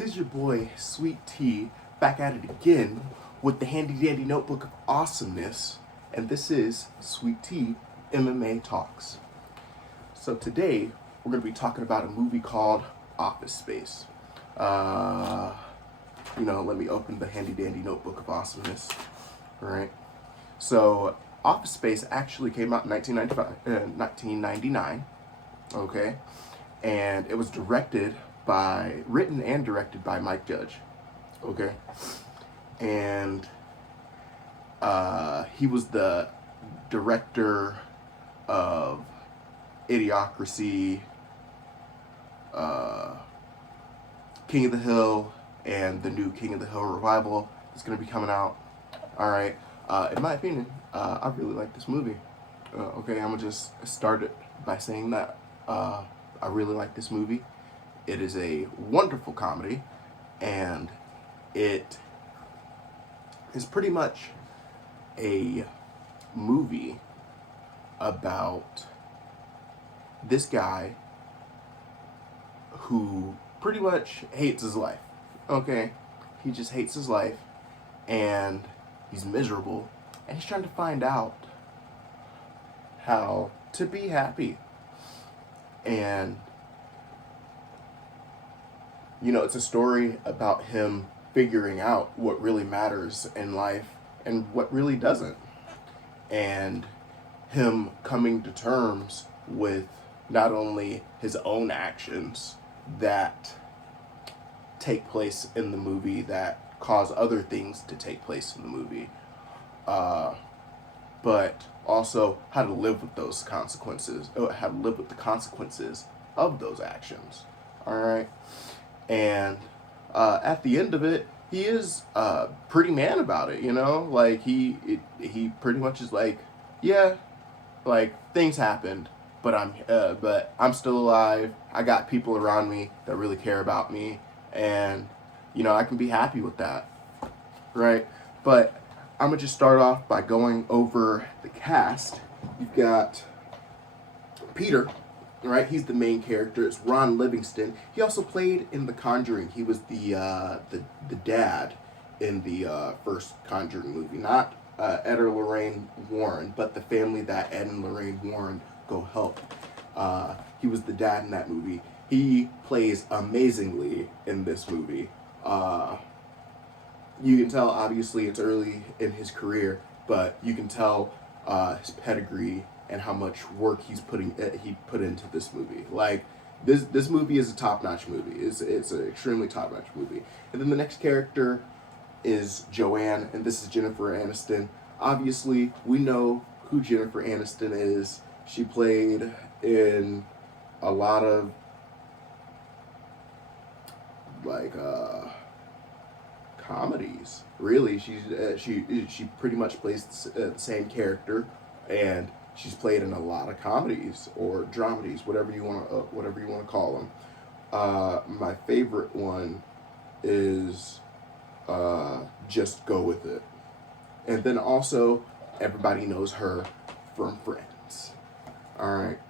'Tis your boy, Sweet Tea, back at it again with the handy dandy notebook of awesomeness, and this is Sweet Tea MMA Talks. So today we're going to be talking about a movie called Office Space. Let me open the handy dandy notebook of awesomeness. All right. So Office Space actually came out in 1999. Okay, and it was written and directed by Mike Judge. Okay, and he was the director of Idiocracy, King of the Hill, and the new King of the Hill revival is going to be coming out. All right, in my opinion, I really like this movie. Okay, I'm gonna just start it by saying that I really like this movie. It is a wonderful comedy, and it is pretty much a movie about this guy who pretty much hates his life. Okay? He just hates his life, and he's miserable, and he's trying to find out how to be happy. And it's a story about him figuring out what really matters in life and what really doesn't. And him coming to terms with not only his own actions that take place in the movie that cause other things to take place in the movie, but also how to live with those consequences, how to live with the consequences of those actions. All right. And at the end of it, he is pretty man about it, like he pretty much is like, yeah, like things happened, but I'm still alive. I got people around me that really care about me, and I can be happy with that, right? But I'm gonna just start off by going over the cast. You've got Peter. Right, he's the main character. It's Ron Livingston. He also played in The Conjuring. He was the dad in the first Conjuring movie. Not Ed or Lorraine Warren, but the family that Ed and Lorraine Warren go help. He was the dad in that movie. He plays amazingly in this movie. You can tell, obviously, it's early in his career, but you can tell his pedigree and how much work he put into this movie. Like this movie is a top-notch movie. It's an extremely top-notch movie. And then the next character is Joanne, and this is Jennifer Aniston. Obviously, we know who Jennifer Aniston is. She played in a lot of comedies. Really, she pretty much plays the same character, and she's played in a lot of comedies or dramedies, whatever you want to call them. My favorite one is Just Go With It, and then also everybody knows her from Friends. All right.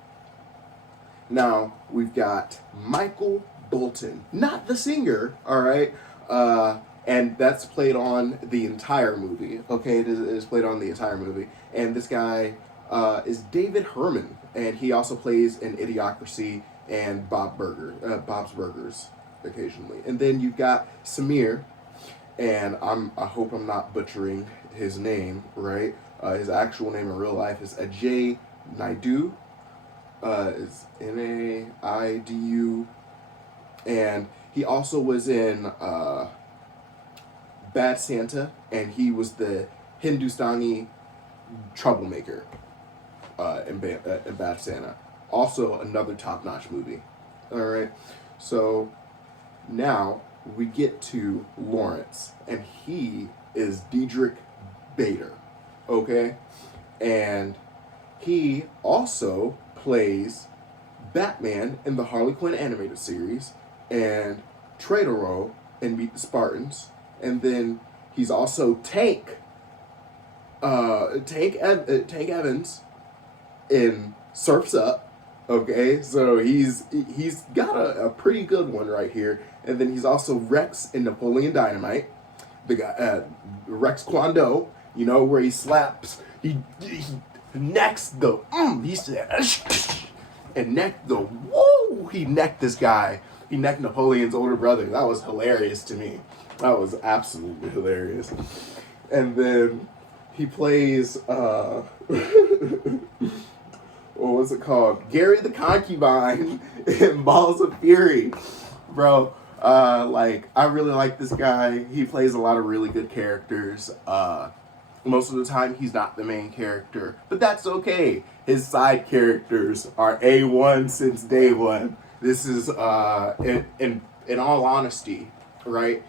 Now we've got Michael Bolton, not the singer. All right. And that's played on the entire movie. Okay, it is played on the entire movie, and this guy is David Herman, and he also plays in Idiocracy and Bob's Burgers occasionally. And then you've got Samir, and I hope I'm not butchering his name, right? His actual name in real life is Ajay Naidu. Is Naidu, and he also was in Bad Santa, and he was the Hindustani troublemaker in Bad Santa. Also another top-notch movie. All right, so now we get to Lawrence, and he is Diedrich Bader. Okay, and he also plays Batman in the Harley Quinn animated series, and Traidero in Meet the Spartans, and then he's also Tank Evans in Surf's Up, Okay, so he's got a pretty good one right here, and then he's also Rex in Napoleon Dynamite, the guy Rex Kwon Do, you know, where he slaps, he necks the he said and necked the woo, he necked this guy, he necked Napoleon's older brother. That was hilarious to me. That was absolutely hilarious. And then he plays what was it called? Gary the Concubine in Balls of Fury. Bro, like, I really like this guy. He plays a lot of really good characters. Most of the time, he's not the main character, but that's okay. His side characters are A1 since day one. This is, in all honesty, right?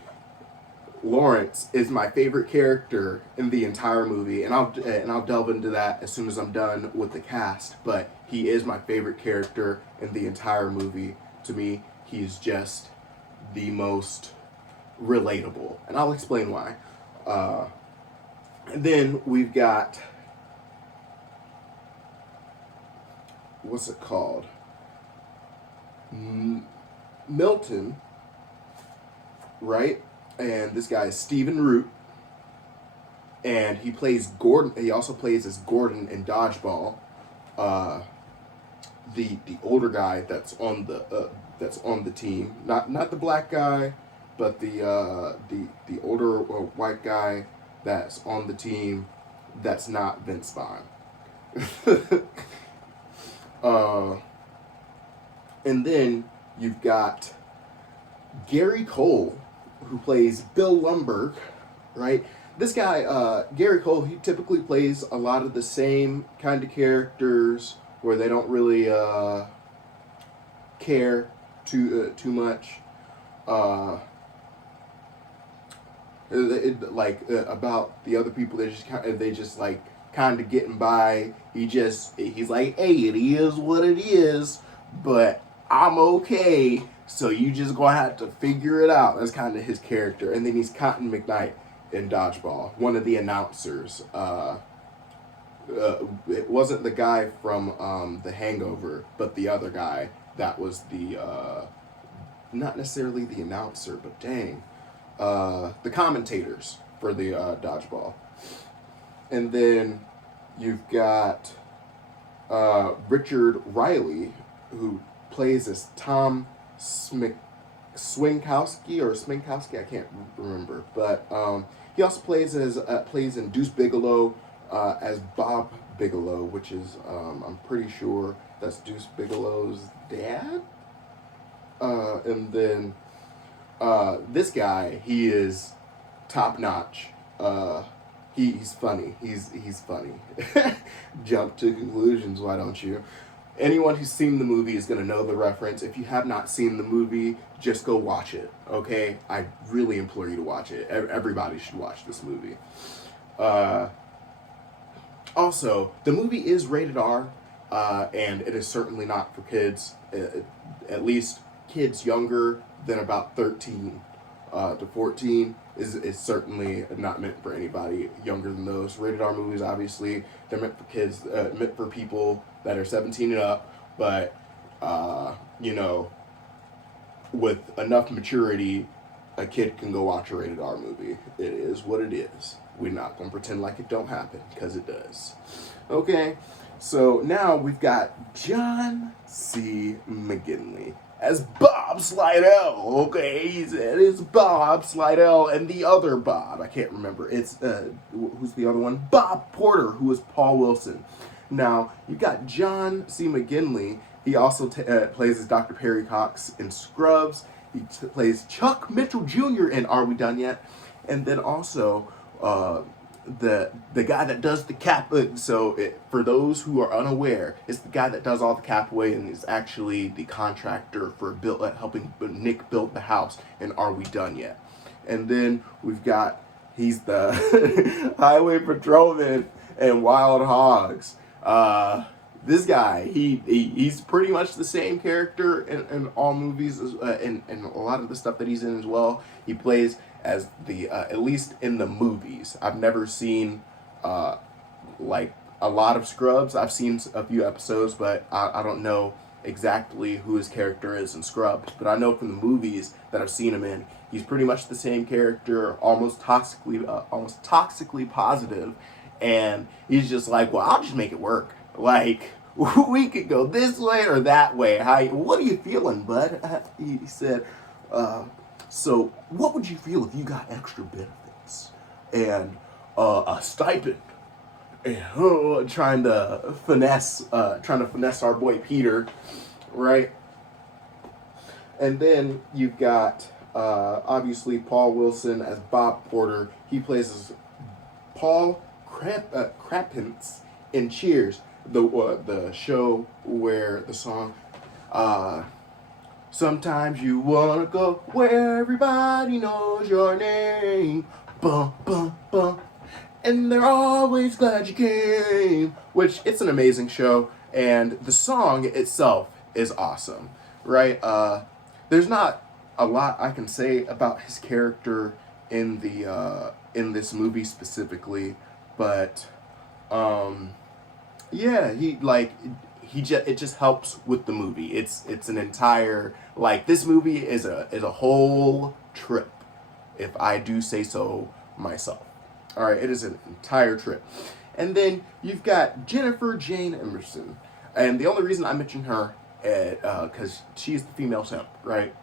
Lawrence is my favorite character in the entire movie, and I'll delve into that as soon as I'm done with the cast. But he is my favorite character in the entire movie. To me, he's just the most relatable, and I'll explain why. And then we've got, what's it called? Milton, right? And this guy is Stephen Root, and he plays Gordon. He also plays as Gordon in Dodgeball, the older guy that's on the team. Not the black guy, but the older white guy that's on the team. That's not Vince Vaughn. And then you've got Gary Cole, who plays Bill Lumbergh, right? This guy, Gary Cole, he typically plays a lot of the same kind of characters where they don't really care too much. About the other people, they just like kind of getting by. He's like, hey, it is what it is, but I'm okay. So you just gonna have to figure it out. That's kind of his character. And then he's Cotton McKnight in Dodgeball, one of the announcers. It wasn't the guy from The Hangover, but the other guy that was the, not necessarily the announcer, but dang, the commentators for the Dodgeball. And then you've got Richard Riley, who plays as Tom Swinkowski, I can't remember, but he also plays in Deuce Bigalow as Bob Bigelow, which is I'm pretty sure that's Deuce Bigelow's dad. And then this guy, he is top notch. He's funny. He's funny. Jump to conclusions, why don't you? Anyone who's seen the movie is going to know the reference. If you have not seen the movie, just go watch it, okay? I really implore you to watch it. Everybody should watch this movie. Also, the movie is rated R, and it is certainly not for kids, at least kids younger than about 13 to 14 is certainly not meant for anybody younger than those. Rated R movies, obviously, they're meant for kids, meant for people that are 17 and up, but, with enough maturity, a kid can go watch a rated R movie. It is what it is. We're not going to pretend like it don't happen, because it does. Okay, so now we've got John C. McGinley as Bob Slidell. Okay, it's Bob Slidell and the other Bob. I can't remember. It's, who's the other one? Bob Porter, who is Paul Wilson. Now, you've got John C. McGinley. He also plays as Dr. Perry Cox in Scrubs. He plays Chuck Mitchell Jr. in Are We Done Yet? And then also the guy that does the cap. For those who are unaware, it's the guy that does all the capaway and is actually the contractor for helping Nick build the house in Are We Done Yet? And then he's the highway patrolman in Wild Hogs. This guy, he's pretty much the same character in all movies, and a lot of the stuff that he's in as well. He plays as at least in the movies. I've never seen, like, a lot of Scrubs. I've seen a few episodes, but I don't know exactly who his character is in Scrubs, but I know from the movies that I've seen him in, he's pretty much the same character, almost toxically positive, and he's just like, well, I'll just make it work. Like, we could go this way or that way. What are you feeling, bud? He said, so what would you feel if you got extra benefits and a stipend? And, trying to finesse our boy Peter, right? And then you've got obviously Paul Wilson as Bob Porter. He plays as Paul Krapintz in Cheers, the show where the song sometimes you wanna go where everybody knows your name, bum bum bum, and they're always glad you came. Which, it's an amazing show, and the song itself is awesome, right? There's not a lot I can say about his character in this movie specifically, but yeah, it just helps with the movie. It's an entire, like, this movie is a whole trip, if I do say so myself. All right, it is an entire trip. And then you've got Jennifer Jane Emerson, and the only reason I mention her, because she's the female simp, right,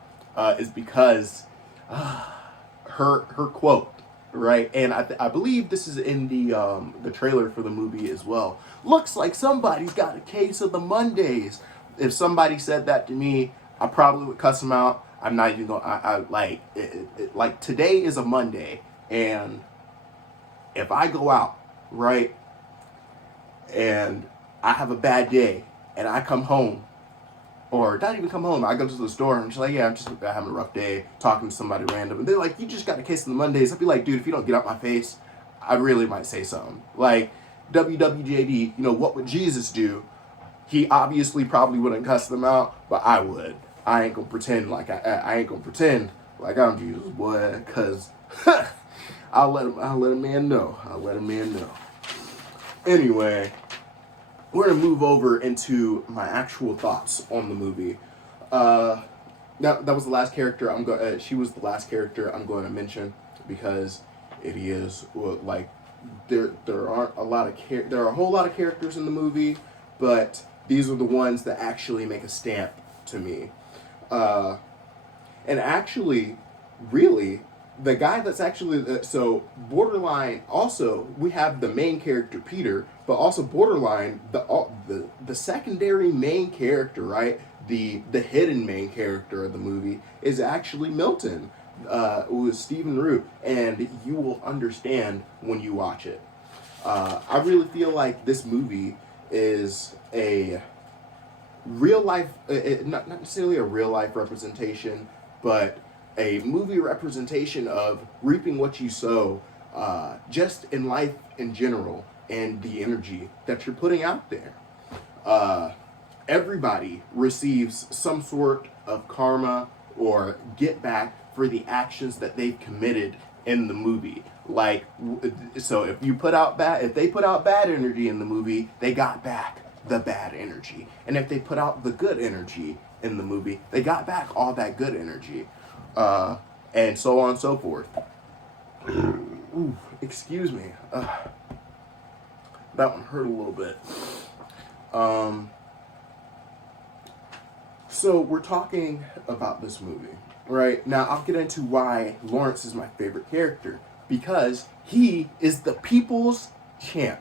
is because her quote, right, and I believe this is in the trailer for the movie as well. Looks like somebody's got a case of the Mondays. If somebody said that to me, I probably would cuss them out. I'm not even going. I like like today is a Monday, and if I go out, right, and I have a bad day, and I come home, or not even come home, I go to the store, and I'm just like, yeah, I'm just having a rough day, talking to somebody random, and they're like, you just got a case of the Mondays. I'd be like, dude, if you don't get out my face, I really might say something. Like, WWJD, what would Jesus do? He obviously probably wouldn't cuss them out, but I would. I ain't gonna pretend like I ain't gonna pretend like I'm Jesus, boy, cause I'll let a man know. I'll let a man know. Anyway, we're gonna move over into my actual thoughts on the movie. That was the last character she was the last character I'm going to mention, because it is like there are a whole lot of characters in the movie, but these are the ones that actually make a stamp to me. And actually, really, the guy that's actually so borderline. Also, we have the main character Peter, but also borderline the secondary main character, right? The hidden main character of the movie is actually Milton, who is Stephen Root, and you will understand when you watch it. I really feel like this movie is a real life, not necessarily a real life representation, but a movie representation of reaping what you sow, just in life in general, and the energy that you're putting out there. Everybody receives some sort of karma or get back for the actions that they've committed in the movie. Like, so if they put out bad energy in the movie, they got back the bad energy. And if they put out the good energy in the movie, they got back all that good energy. And so on and so forth. Ooh, excuse me. That one hurt a little bit. So we're talking about this movie, right? Now I'll get into why Lawrence is my favorite character. Because he is the people's champ,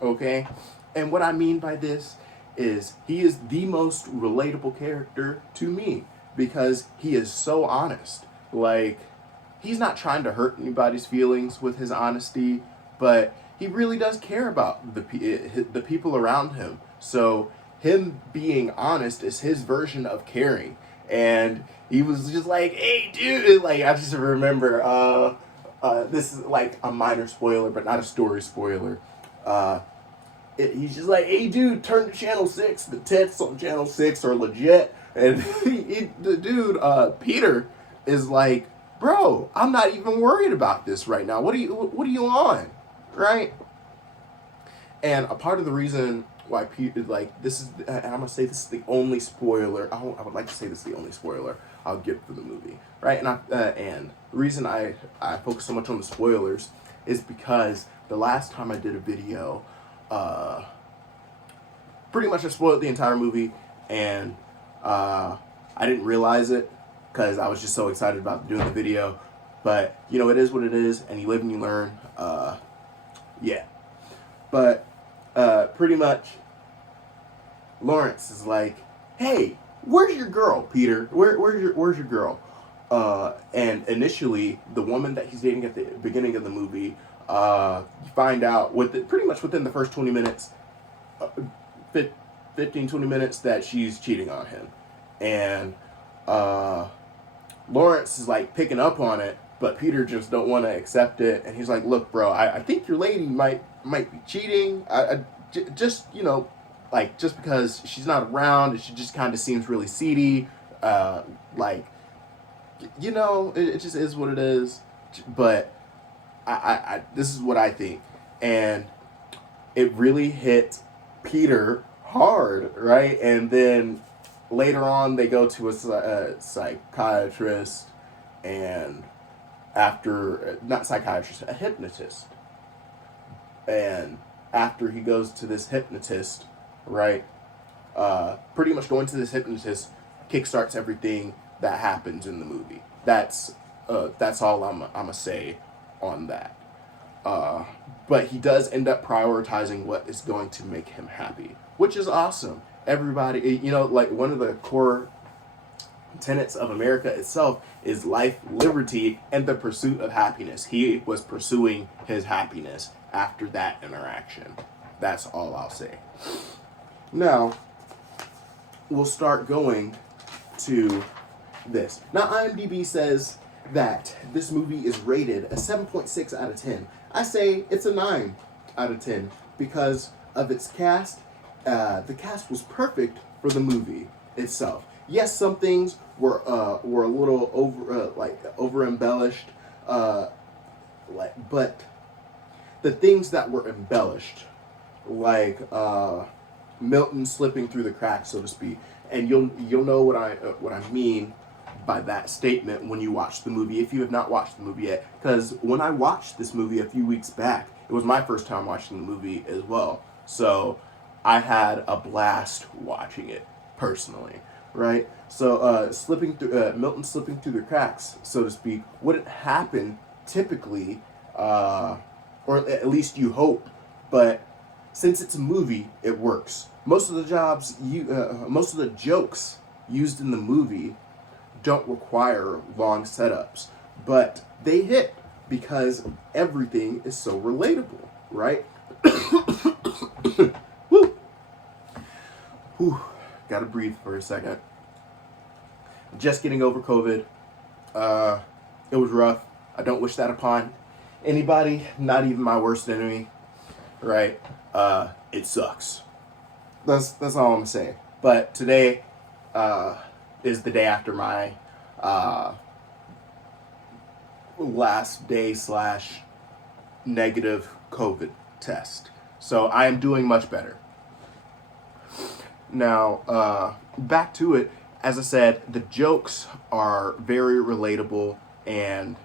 okay? And what I mean by this is he is the most relatable character to me, because he is so honest. Like, he's not trying to hurt anybody's feelings with his honesty, but he really does care about the people around him. So him being honest is his version of caring. And he was just like, hey, dude, like, I just remember, this is like a minor spoiler, but not a story spoiler. He's just like, hey, dude, turn to channel 6. The tits on channel 6 are legit. And the dude, Peter, is like, bro, I'm not even worried about this right now. What are you on? Right? And a part of the reason why Peter, like, this is, and I'm gonna say this is the only spoiler. I would like to say this is the only spoiler I'll give for the movie, right? And the reason I focus so much on the spoilers is because the last time I did a video, pretty much I spoiled the entire movie, and I didn't realize it because I was just so excited about doing the video. But you know, it is what it is, and you live and you learn. Yeah, but pretty much, Lawrence is like, "Hey, where's your girl, Peter? Where's your girl?" And initially, the woman that he's dating at the beginning of the movie, you find out pretty much within the first 20 minutes, 15, 20 minutes, that she's cheating on him. And Lawrence is like picking up on it, but Peter just don't want to accept it. And he's like, "Look, bro, I think your lady might be cheating. Just, you know, like, just because she's not around, she just kind of seems really seedy. Like, you know, it just is what it is." But this is what I think. And it really hit Peter hard, right? And then later on, they go to a psychiatrist, and not psychiatrist, a hypnotist. And after he goes to this hypnotist, right, pretty much going to this hypnotist kickstarts everything that happens in the movie. That's all I'm gonna say on that. But he does end up prioritizing what is going to make him happy, which is awesome. Everybody, you know, like, one of the core tenets of America itself is life, liberty, and the pursuit of happiness. He was pursuing his happiness after that interaction. That's all I'll say. Now, we'll start going to this. Now, IMDb says that this movie is rated a 7.6 out of 10. I say it's a 9 out of 10 because of its cast. The cast was perfect for the movie itself. Yes, some things were a little over embellished, but the things that were embellished, like Milton slipping through the cracks, so to speak, and you'll know what I mean by that statement when you watch the movie, if you have not watched the movie yet. Because when I watched this movie a few weeks back, it was my first time watching the movie as well. So I had a blast watching it personally, right? So Milton slipping through the cracks, so to speak, wouldn't happen typically, or at least you hope. But since it's a movie, it works. Most of the jokes used in the movie don't require long setups, but they hit because everything is so relatable, right? Woo. Whew. Gotta breathe for a second. Just getting over COVID. It was rough. I don't wish that upon anybody, not even my worst enemy, right? It sucks. That's all I'm gonna say. But today is the day after my last day / negative COVID test. So I am doing much better. Now, back to it. As I said, the jokes are very relatable, and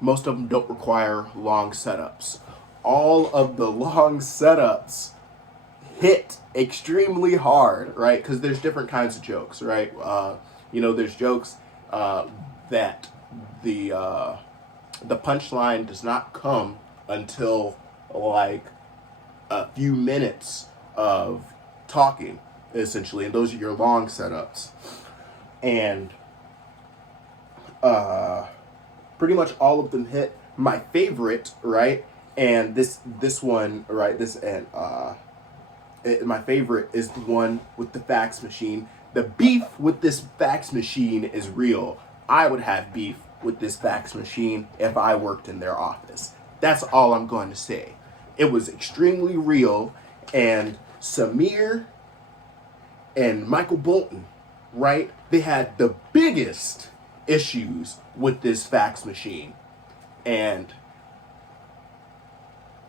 most of them don't require long setups. All of the long setups hit extremely hard, right? Because there's different kinds of jokes, right? You know, there's jokes that the punchline does not come until like a few minutes of talking, essentially, and those are your long setups. And pretty much all of them hit. My favorite, right? And this one, right? My favorite is the one with the fax machine. The beef with this fax machine is real. I would have beef with this fax machine if I worked in their office. That's all I'm going to say. It was extremely real, and Samir and Michael Bolton, right? They had the biggest issues with this fax machine. And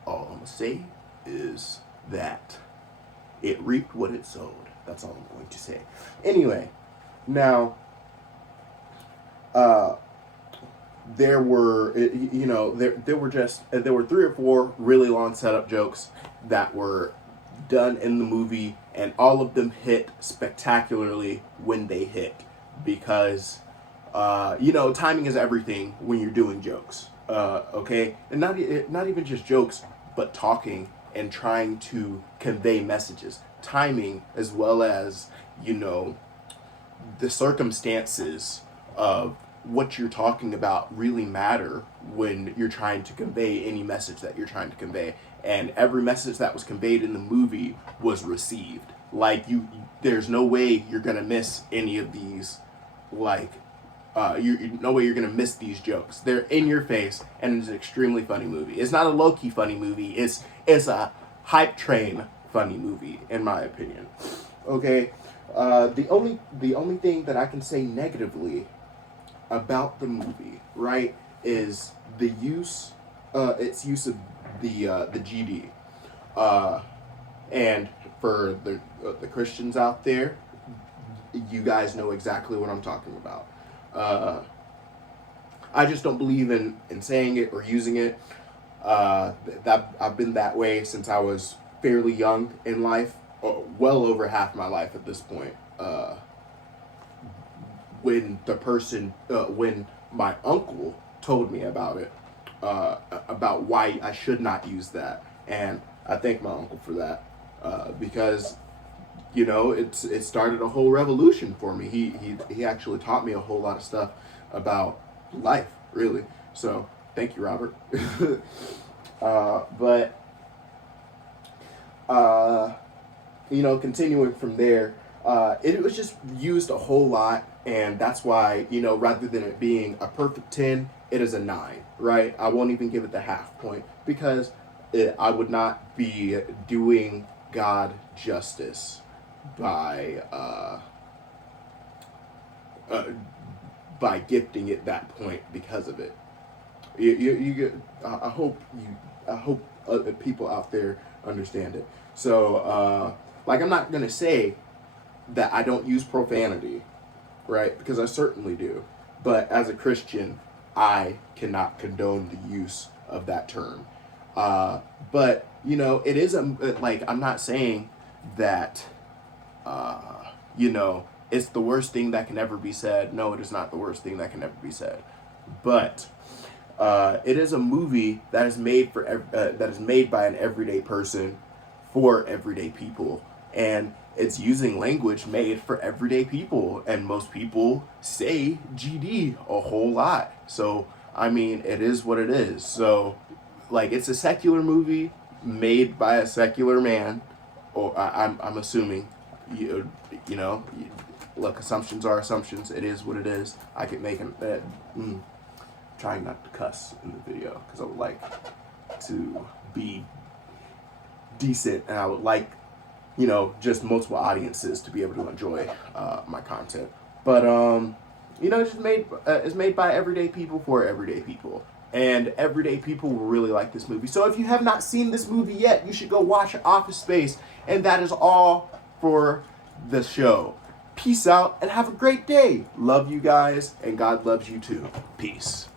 all I'm going to say is that it reaped what it sowed. That's all I'm going to say. Anyway, now, there were, there were 3 or 4 really long setup jokes that were done in the movie, and all of them hit spectacularly when they hit, because timing is everything when you're doing jokes. Okay, and not even just jokes, but talking and trying to convey messages. Timing, as well as the circumstances of what you're talking about, really matter when you're trying to convey any message that you're trying to convey. And every message that was conveyed in the movie was received. Like, there's no way you're gonna miss any of these. Like, no way you're gonna miss these jokes. They're in your face, and it's an extremely funny movie. It's not a low-key funny movie. It's a hype train funny movie, in my opinion. Okay, the only thing that I can say negatively about the movie, right, is the use of the GD, and for the Christians out there, you guys know exactly what I'm talking about. I just don't believe in saying it or using it. That I've been that way since I was fairly young in life, well over half my life at this point. When my uncle told me about it, about why I should not use that, and I thank my uncle for that, because it started a whole revolution for me. He actually taught me a whole lot of stuff about life, really. So thank you, Robert. But continuing from there, it was just used a whole lot, and that's why, rather than it being a perfect 10, it is a 9, right? I won't even give it the half point, because I would not be doing God justice by gifting it that point because of it. I hope other people out there understand it. So, I'm not gonna say that I don't use profanity, right? Because I certainly do. But as a Christian, I cannot condone the use of that term. But it is I'm not saying that it's the worst thing that can ever be said. No, it is not the worst thing that can ever be said. But it is a movie that is made by an everyday person for everyday people, and it's using language made for everyday people, and most people say GD a whole lot. So it is what it is. So it's a secular movie made by a secular man, or I'm assuming. Look, assumptions are assumptions. It is what it is. I could make trying not to cuss in the video, because I would like to be decent, and I would like just multiple audiences to be able to enjoy my content. But it's made by everyday people for everyday people, and everyday people will really like this movie. So if you have not seen this movie yet, you should go watch Office Space. And that is all for the show. Peace out and have a great day. Love you guys, and God loves you too. Peace.